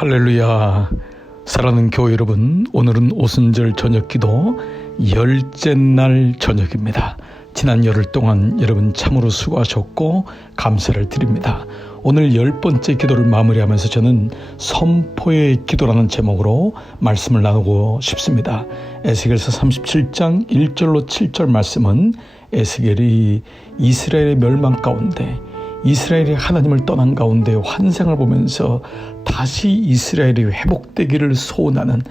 할렐루야. 사랑하는 교회 여러분, 오늘은 오순절 저녁기도 열째 날 저녁입니다. 지난 열흘 동안 여러분 참으로 수고하셨고 감사를 드립니다. 오늘 10번째 기도를 마무리하면서 저는 선포의 기도라는 제목으로 말씀을 나누고 싶습니다. 에스겔서 37장 1절로 7절 말씀은 에스겔이 이스라엘의 멸망 가운데, 이스라엘이 하나님을 떠난 가운데 환상을 보면서 다시 이스라엘이 회복되기를 소원하는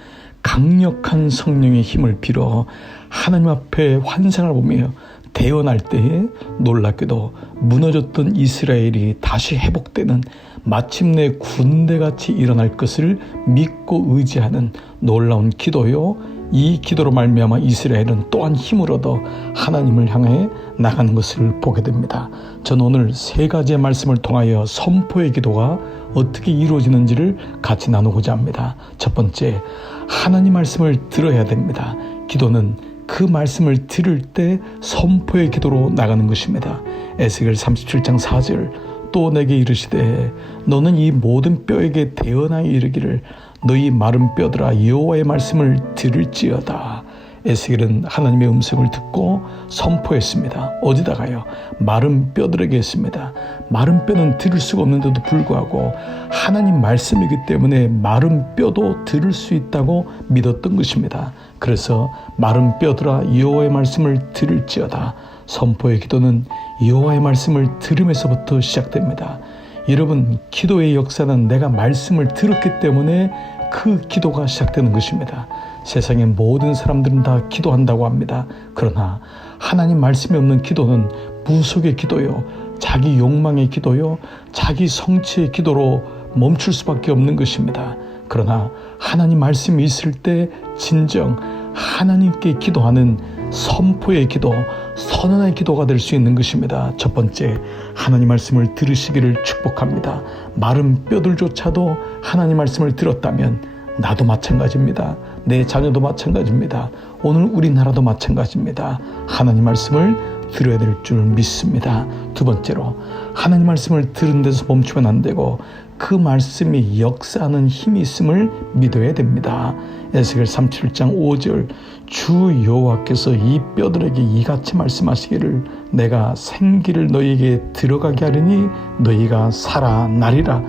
강력한 성령의 힘을 빌어 하나님 앞에 환상을 보며 대언할 때에 놀랍게도 무너졌던 이스라엘이 다시 회복되는, 마침내 군대같이 일어날 것을 믿고 의지하는 놀라운 기도요, 이 기도로 말미암아 이스라엘은 또한 힘을 얻어 하나님을 향해 나가는 것을 보게 됩니다. 저는 오늘 세 가지의 말씀을 통하여 선포의 기도가 어떻게 이루어지는지를 같이 나누고자 합니다. 첫 번째, 하나님 말씀을 들어야 됩니다. 기도는 그 말씀을 들을 때 선포의 기도로 나가는 것입니다. 에스겔 37장 4절, 또 내게 이르시되 너는 이 모든 뼈에게 대언하여 이르기를 너희 마른 뼈들아 여호와의 말씀을 들을지어다. 에스겔은 하나님의 음성을 듣고 선포했습니다. 어디다가요? 마른 뼈들에게 했습니다. 마른 뼈는 들을 수가 없는데도 불구하고 하나님 말씀이기 때문에 마른 뼈도 들을 수 있다고 믿었던 것입니다. 그래서 마른 뼈들아 여호와의 말씀을 들을지어다. 선포의 기도는 여호와의 말씀을 들으면서부터 시작됩니다. 여러분, 기도의 역사는 내가 말씀을 들었기 때문에 그 기도가 시작되는 것입니다. 세상의 모든 사람들은 다 기도한다고 합니다. 그러나 하나님 말씀이 없는 기도는 무속의 기도요, 자기 욕망의 기도요, 자기 성취의 기도로 멈출 수밖에 없는 것입니다. 그러나 하나님 말씀이 있을 때 진정 하나님께 기도하는 선포의 기도, 선언의 기도가 될 수 있는 것입니다. 첫 번째, 하나님 말씀을 들으시기를 축복합니다. 마른 뼈들조차도 하나님 말씀을 들었다면 나도 마찬가지입니다. 내 자녀도 마찬가지입니다. 오늘 우리나라도 마찬가지입니다. 하나님 말씀을 들어야 될 줄 믿습니다. 두 번째로, 하나님 말씀을 들은 데서 멈추면 안 되고 그 말씀이 역사하는 힘이 있음을 믿어야 됩니다. 에스겔 37장 5절, 주 여호와께서 이 뼈들에게 이같이 말씀하시기를 내가 생기를 너희에게 들어가게 하리니 너희가 살아나리라.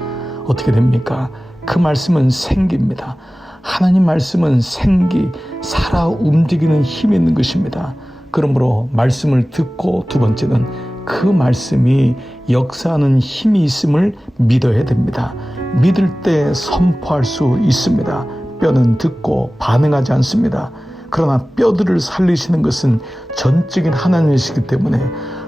어떻게 됩니까? 그 말씀은 생기입니다. 하나님 말씀은 생기, 살아 움직이는 힘이 있는 것입니다. 그러므로 말씀을 듣고, 두 번째는 그 말씀이 역사하는 힘이 있음을 믿어야 됩니다. 믿을 때 선포할 수 있습니다. 뼈는 듣고 반응하지 않습니다. 그러나 뼈들을 살리시는 것은 전적인 하나님이시기 때문에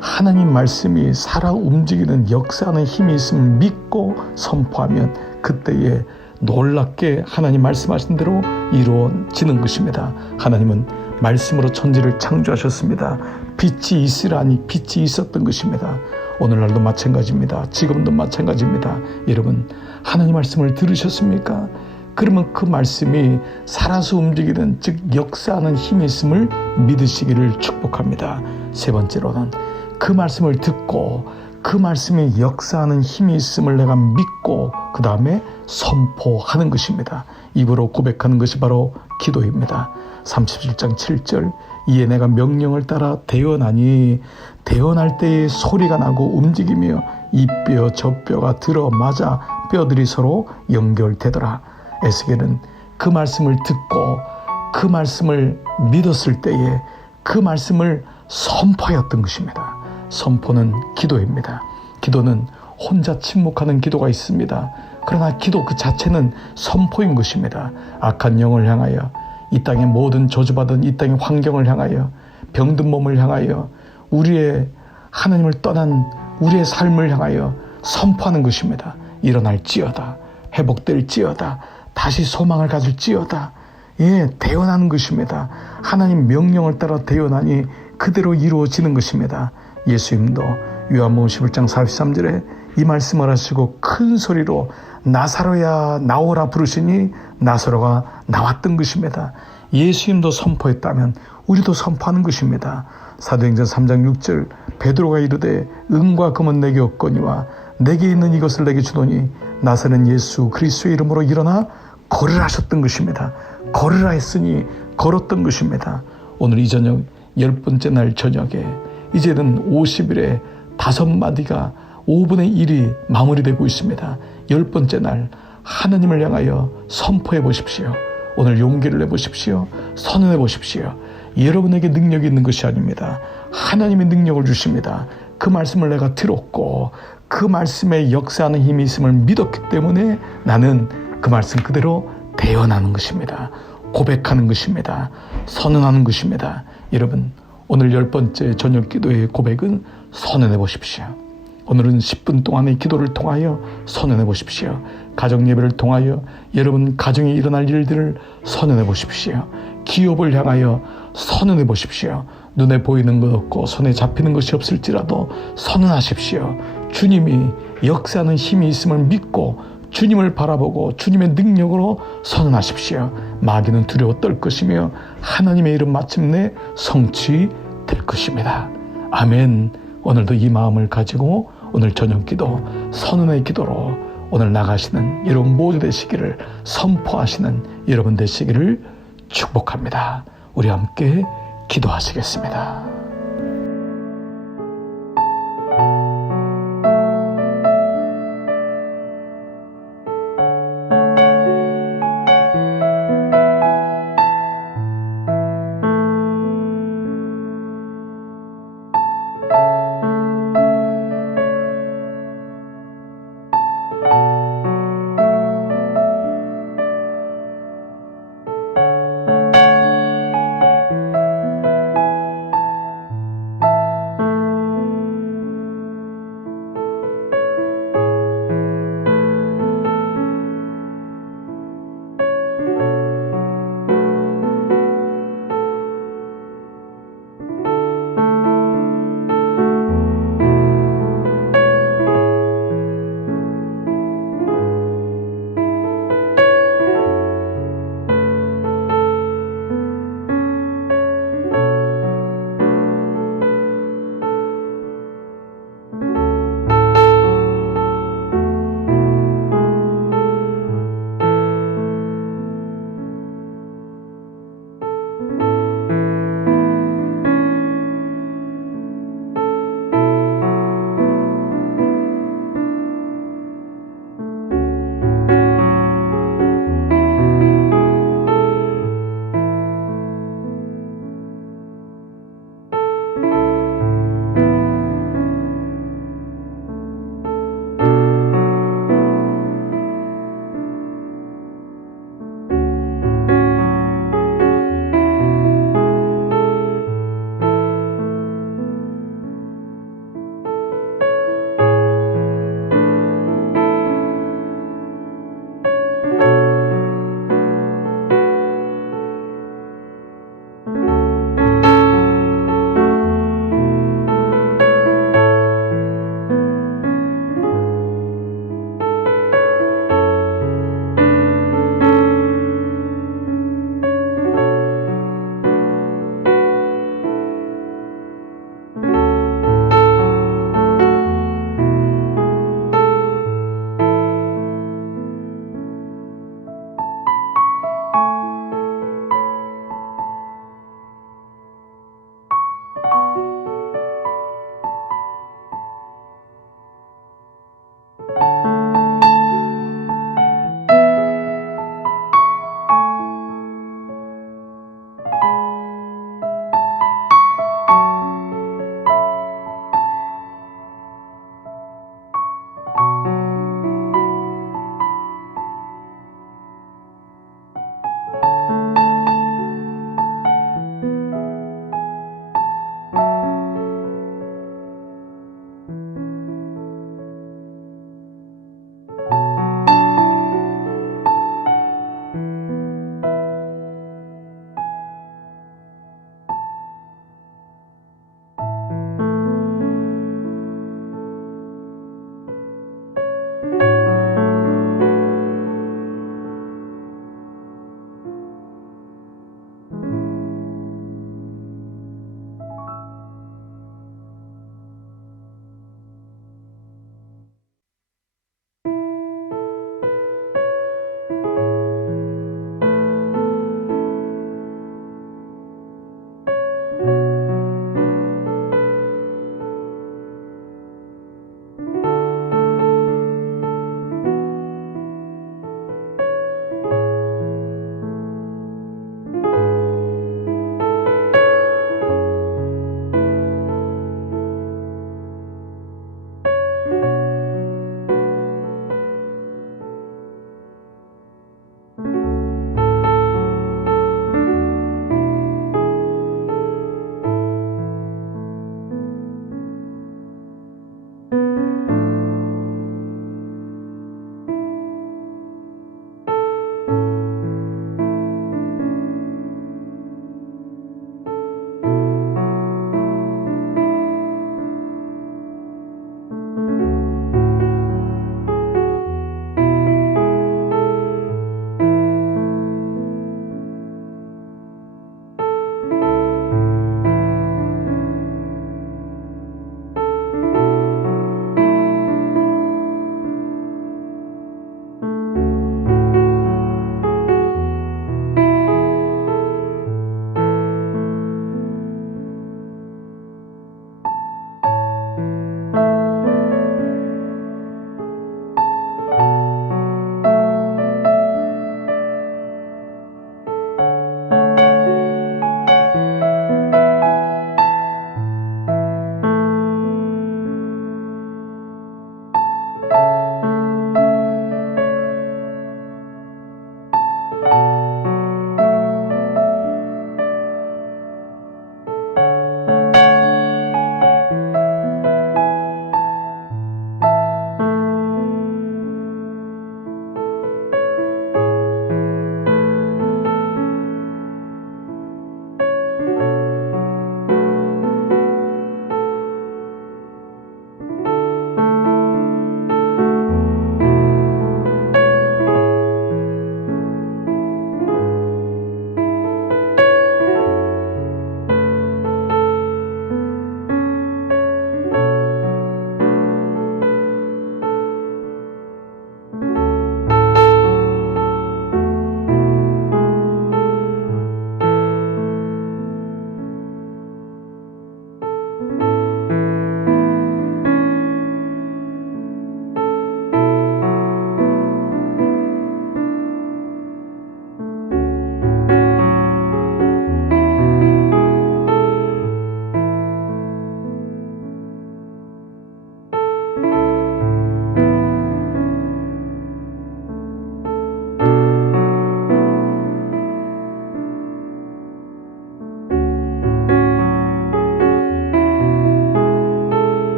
하나님 말씀이 살아 움직이는 역사하는 힘이 있음을 믿고 선포하면 그때에 놀랍게 하나님 말씀하신 대로 이루어지는 것입니다. 하나님은 말씀으로 천지를 창조하셨습니다. 빛이 있으라니 빛이 있었던 것입니다. 오늘날도 마찬가지입니다. 지금도 마찬가지입니다. 여러분, 하나님 말씀을 들으셨습니까? 그러면 그 말씀이 살아서 움직이는, 즉 역사하는 힘이 있음을 믿으시기를 축복합니다. 세 번째로는 그 말씀을 듣고 그 말씀이 역사하는 힘이 있음을 내가 믿고 그 다음에 선포하는 것입니다. 입으로 고백하는 것이 바로 기도입니다. 37장 7절, 이에 내가 명령을 따라 대언하니 대언할 때에 소리가 나고 움직이며 이 뼈 저 뼈가 들어맞아 뼈들이 서로 연결되더라. 에스겔은 그 말씀을 듣고 그 말씀을 믿었을 때에 그 말씀을 선포하였던 것입니다. 선포는 기도입니다. 기도는 혼자 침묵하는 기도가 있습니다. 그러나 기도 그 자체는 선포인 것입니다. 악한 영을 향하여, 이 땅의 모든 저주받은 이 땅의 환경을 향하여, 병든 몸을 향하여, 우리의 하나님을 떠난 우리의 삶을 향하여 선포하는 것입니다. 일어날지어다, 회복될지어다, 다시 소망을 가질지어다. 대언하는 것입니다. 하나님 명령을 따라 대언하니 그대로 이루어지는 것입니다. 예수님도 요한복음 11장 43절에 이 말씀을 하시고 큰 소리로 나사로야 나오라 부르시니 나사로가 나왔던 것입니다. 예수님도 선포했다면 우리도 선포하는 것입니다. 사도행전 3장 6절, 베드로가 이르되 은과 금은 내게 없거니와 내게 있는 이것을 내게 주노니 나사렛 예수 그리스도의 이름으로 일어나 걸으라 하셨던 것입니다. 걸으라 했으니 걸었던 것입니다. 오늘 이 저녁 10번째 날 저녁에 이제는 50일에 5마디가 5분의 1이 마무리되고 있습니다. 10번째 날 하나님을 향하여 선포해 보십시오. 오늘 용기를 내보십시오. 선언해 보십시오. 여러분에게 능력이 있는 것이 아닙니다. 하나님의 능력을 주십니다. 그 말씀을 내가 들었고 그 말씀에 역사하는 힘이 있음을 믿었기 때문에 나는 그 말씀 그대로 대언하는 것입니다. 고백하는 것입니다. 선언하는 것입니다. 여러분, 오늘 10번째 저녁 기도의 고백은 선언해 보십시오. 오늘은 10분 동안의 기도를 통하여 선언해 보십시오. 가정 예배를 통하여 여러분 가정에 일어날 일들을 선언해 보십시오. 기업을 향하여 선언해 보십시오. 눈에 보이는 것 없고 손에 잡히는 것이 없을지라도 선언하십시오. 주님이 역사하는 힘이 있음을 믿고 주님을 바라보고 주님의 능력으로 선언하십시오. 마귀는 두려워 떨 것이며 하나님의 이름 마침내 성취될 것입니다. 아멘. 오늘도 이 마음을 가지고 오늘 저녁 기도, 선언의 기도로 오늘 나가시는 여러분 모두 되시기를 선포하시는 여러분 되시기를 축복합니다. 우리 함께 기도하시겠습니다.